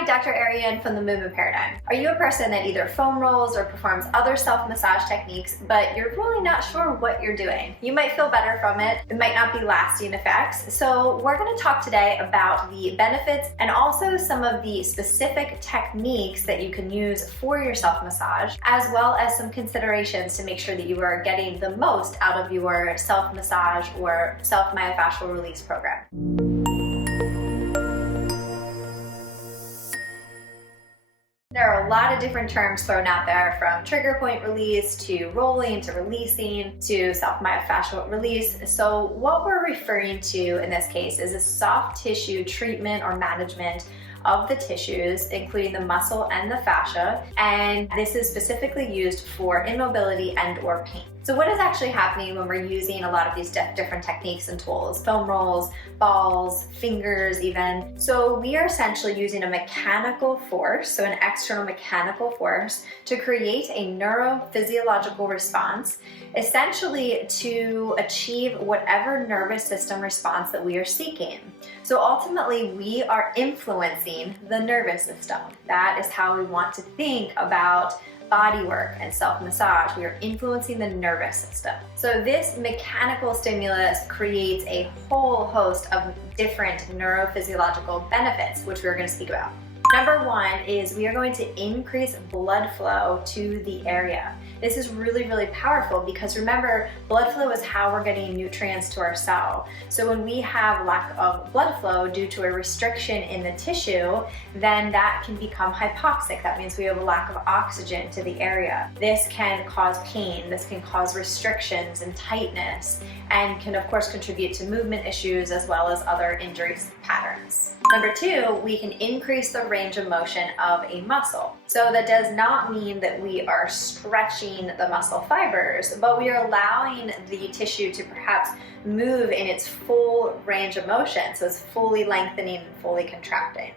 Hi, Dr. Ariane from the Movement Paradigm. Are you a person that either foam rolls or performs other self-massage techniques, but you're really not sure what you're doing? You might feel better from it. It might not be lasting effects. So we're going to talk today about the benefits and also some of the specific techniques that you can use for your self-massage, as well as some considerations to make sure that you are getting the most out of your self-massage or self-myofascial release program. There are a lot of different terms thrown out there, from trigger point release to rolling to releasing to self-myofascial release. So what we're referring to in this case is a soft tissue treatment or management of the tissues, including the muscle and the fascia, and this is specifically used for immobility and or pain. So what is actually happening when we're using a lot of these different techniques and tools, foam rolls, balls, fingers even? So we are essentially using a mechanical force, so an external mechanical force, to create a neurophysiological response, essentially to achieve whatever nervous system response that we are seeking. So ultimately, we are influencing the nervous system. That is how we want to think about body work and self-massage. We are influencing the nervous system. So this mechanical stimulus creates a whole host of different neurophysiological benefits, which we're going to speak about. Number one is we are going to increase blood flow to the area. This is really, really powerful because remember, blood flow is how we're getting nutrients to our cell. So when we have lack of blood flow due to a restriction in the tissue, then that can become hypoxic. That means we have a lack of oxygen to the area. This can cause pain, this can cause restrictions and tightness, and can of course contribute to movement issues as well as other injury patterns. Number two, we can increase the range of motion of a muscle. So that does not mean that we are stretching the muscle fibers, but we are allowing the tissue to perhaps move in its full range of motion. So it's fully lengthening and fully contracting.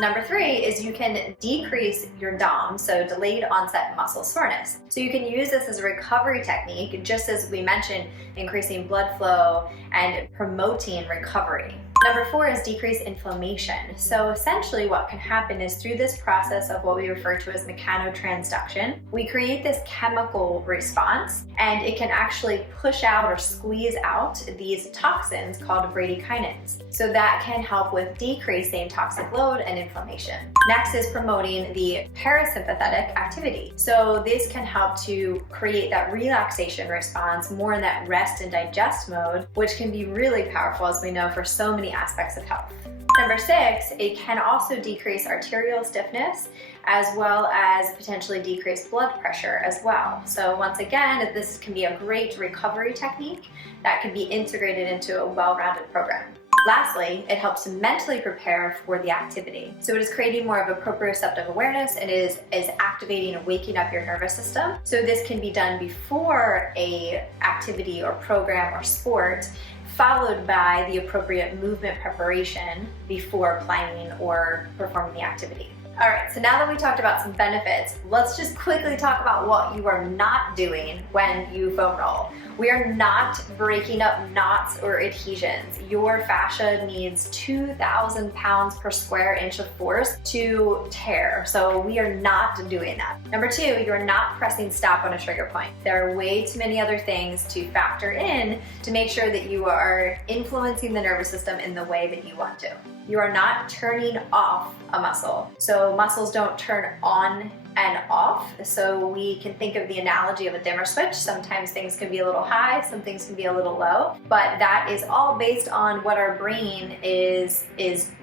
Number three is you can decrease your DOM, so delayed onset muscle soreness. So you can use this as a recovery technique, just as we mentioned, increasing blood flow and promoting recovery. Number four is decrease inflammation. So essentially what can happen is through this process of what we refer to as mechanotransduction, we create this chemical response, and it can actually push out or squeeze out these toxins called bradykinins. So that can help with decreasing toxic load and inflammation. Next is promoting the parasympathetic activity. So this can help to create that relaxation response, more in that rest and digest mode, which can be really powerful, as we know, for so many aspects of health. Number six, it can also decrease arterial stiffness as well as potentially decrease blood pressure as well. So once again, this can be a great recovery technique that can be integrated into a well-rounded program. Lastly, it helps to mentally prepare for the activity. So it is creating more of a proprioceptive awareness and is activating and waking up your nervous system. So this can be done before a activity or program or sport, followed by the appropriate movement preparation before planning or performing the activity. All right, so now that we talked about some benefits, let's just quickly talk about what you are not doing when you foam roll. We are not breaking up knots or adhesions. Your fascia needs 2,000 pounds per square inch of force to tear. So we are not doing that. Number two, you're not pressing stop on a trigger point. There are way too many other things to factor in to make sure that you are influencing the nervous system in the way that you want to. You are not turning off a muscle. So muscles don't turn on and off. So we can think of the analogy of a dimmer switch. Sometimes things can be a little high, some things can be a little low, but that is all based on what our brain is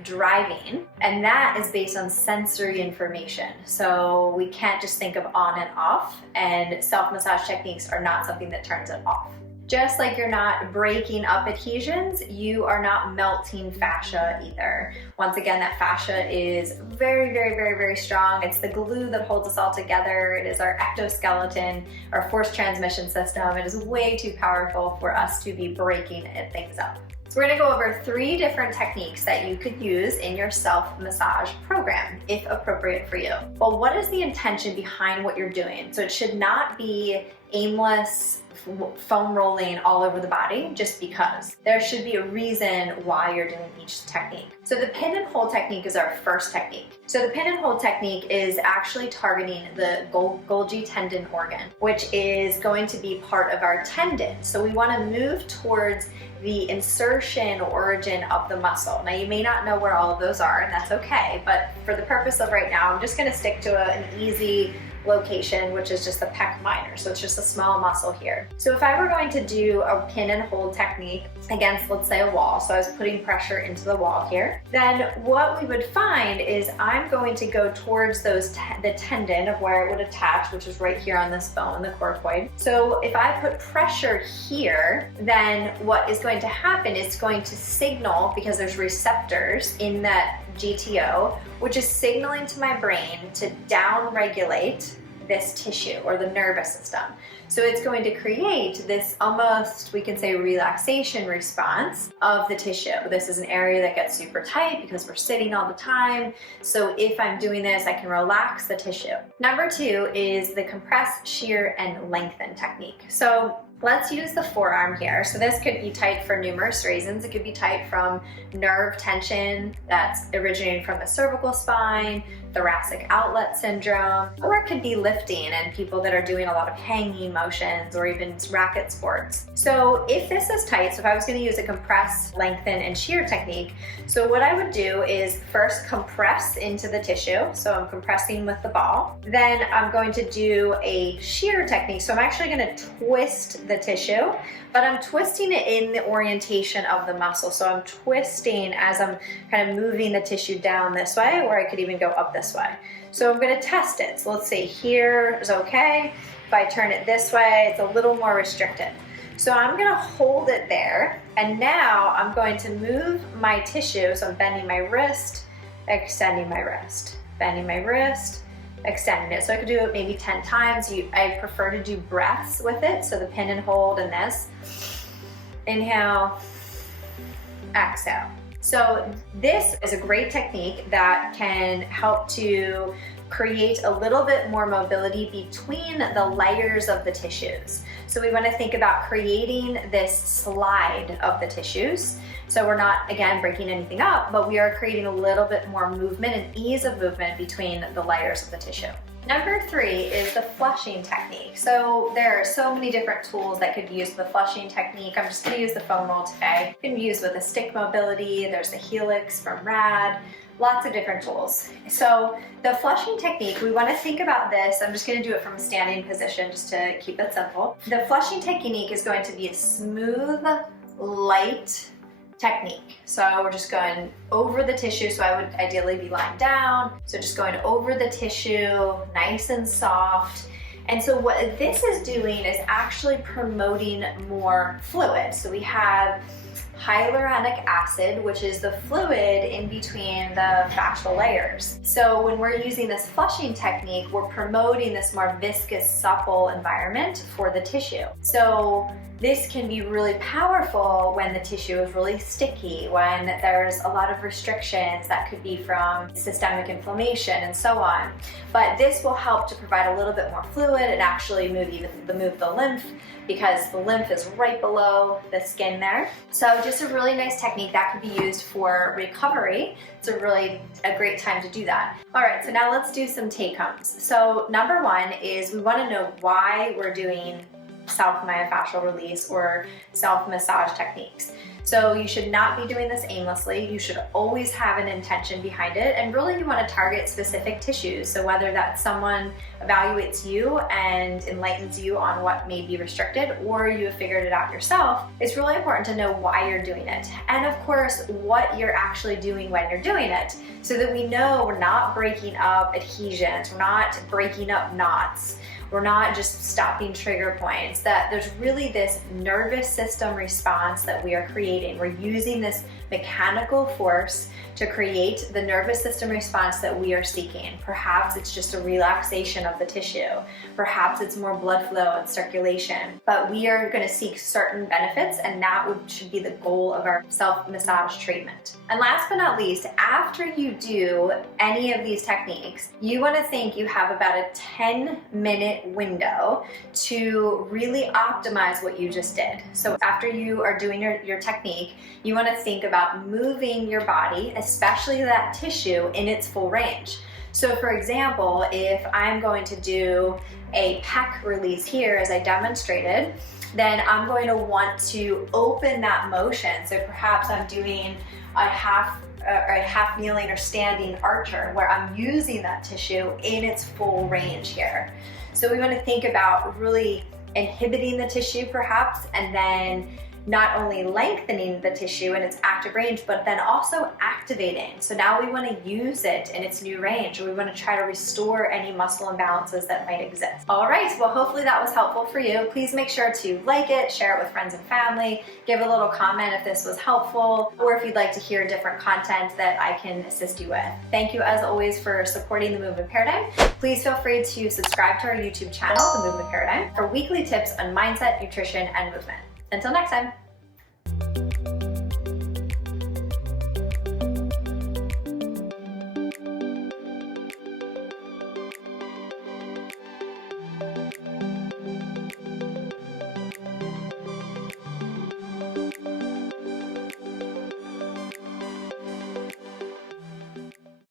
driving, and that is based on sensory information. So we can't just think of on and off, and self-massage techniques are not something that turns it off. Just like you're not breaking up adhesions, you are not melting fascia either. Once again, that fascia is very, very, very, very strong. It's the glue that holds us all together. It is our ectoskeleton, our force transmission system. It is way too powerful for us to be breaking things up. So we're gonna go over 3 different techniques that you could use in your self-massage program. if appropriate for you. Well, what is the intention behind what you're doing? So it should not be aimless foam rolling all over the body just because. There should be a reason why you're doing each technique. So the pin and hold technique is our first technique. So the pin and hold technique is actually targeting the Golgi tendon organ, which is going to be part of our tendon. So we want to move towards the insertion origin of the muscle. Now you may not know where all of those are, and that's okay, but for the purpose of right now, I'm just going to stick to an easy location, which is just the pec minor. So it's just a small muscle here. So if I were going to do a pin and hold technique against, let's say, a wall, so I was putting pressure into the wall here, then what we would find is I'm going to go towards the tendon of where it would attach, which is right here on this bone, the coracoid. So if I put pressure here, then what is going to happen is going to signal, because there's receptors in that GTO, which is signaling to my brain to down-regulate this tissue or the nervous system. So it's going to create this almost, we can say, relaxation response of the tissue. This is an area that gets super tight because we're sitting all the time. So if I'm doing this, I can relax the tissue. Number 2 is the compress, shear, and lengthen technique. So let's use the forearm here. So this could be tight for numerous reasons. It could be tight from nerve tension that's originating from the cervical spine, thoracic outlet syndrome, or it could be lifting and people that are doing a lot of hanging motions or even racket sports. So if this is tight, so if I was going to use a compress, lengthen, and shear technique, so what I would do is first compress into the tissue. So I'm compressing with the ball. Then I'm going to do a shear technique. So I'm actually going to twist the tissue, but I'm twisting it in the orientation of the muscle. So I'm twisting as I'm kind of moving the tissue down this way, or I could even go up this way. So I'm going to test it. So let's say here is okay. If I turn it this way, it's a little more restricted. So I'm going to hold it there, and now I'm going to move my tissue. So I'm bending my wrist, extending my wrist, bending my wrist, extending it. So I could do it maybe 10 times. I prefer to do breaths with it. So the pin and hold and this. Inhale, exhale. So this is a great technique that can help to create a little bit more mobility between the layers of the tissues. So we want to think about creating this slide of the tissues. So we're not, again, breaking anything up, but we are creating a little bit more movement and ease of movement between the layers of the tissue. Number 3 is the flushing technique. So there are so many different tools that could be used with the flushing technique. I'm just going to use the foam roll today. It can be used with the stick mobility. There's the helix from RAD. Lots of different tools. So the flushing technique, we want to think about this. I'm just going to do it from a standing position just to keep it simple. The flushing technique is going to be a smooth, light technique. So we're just going over the tissue. So I would ideally be lying down. So just going over the tissue, nice and soft. And so what this is doing is actually promoting more fluid. So we have hyaluronic acid, which is the fluid in between the fascial layers. So when we're using this flushing technique, we're promoting this more viscous, supple environment for the tissue. So this can be really powerful when the tissue is really sticky, when there's a lot of restrictions that could be from systemic inflammation and so on. But this will help to provide a little bit more fluid and actually move the lymph, because the lymph is right below the skin there. So just a really nice technique that could be used for recovery. It's a great time to do that. All right, so now let's do some take-homes. So number 1 is we want to know why we're doing self-myofascial release or self-massage techniques. So you should not be doing this aimlessly. You should always have an intention behind it, and really you want to target specific tissues. So whether that's someone evaluates you and enlightens you on what may be restricted, or you have figured it out yourself, it's really important to know why you're doing it. And of course, what you're actually doing when you're doing it, so that we know we're not breaking up adhesions, we're not breaking up knots, we're not just stopping trigger points, that there's really this nervous system response that we are creating. We're using this mechanical force to create the nervous system response that we are seeking. Perhaps it's just a relaxation of the tissue. Perhaps it's more blood flow and circulation. But we are going to seek certain benefits, and that should be the goal of our self-massage treatment. And last but not least, after you do any of these techniques, you want to think you have about a 10-minute window to really optimize what you just did. So after you are doing your technique, you want to think about moving your body, especially that tissue, in its full range. So for example, if I'm going to do a pec release here as I demonstrated, then I'm going to want to open that motion. So perhaps I'm doing a half kneeling or standing archer where I'm using that tissue in its full range here. So we want to think about really inhibiting the tissue perhaps, and then not only lengthening the tissue in its active range, but then also activating. So now we want to use it in its new range, or we want to try to restore any muscle imbalances that might exist. All right, well, hopefully that was helpful for you. Please make sure to like it, share it with friends and family, give a little comment if this was helpful, or if you'd like to hear different content that I can assist you with. Thank you as always for supporting the Movement Paradigm. Please feel free to subscribe to our YouTube channel, The Movement Paradigm, for weekly tips on mindset, nutrition, and movement. Until next time.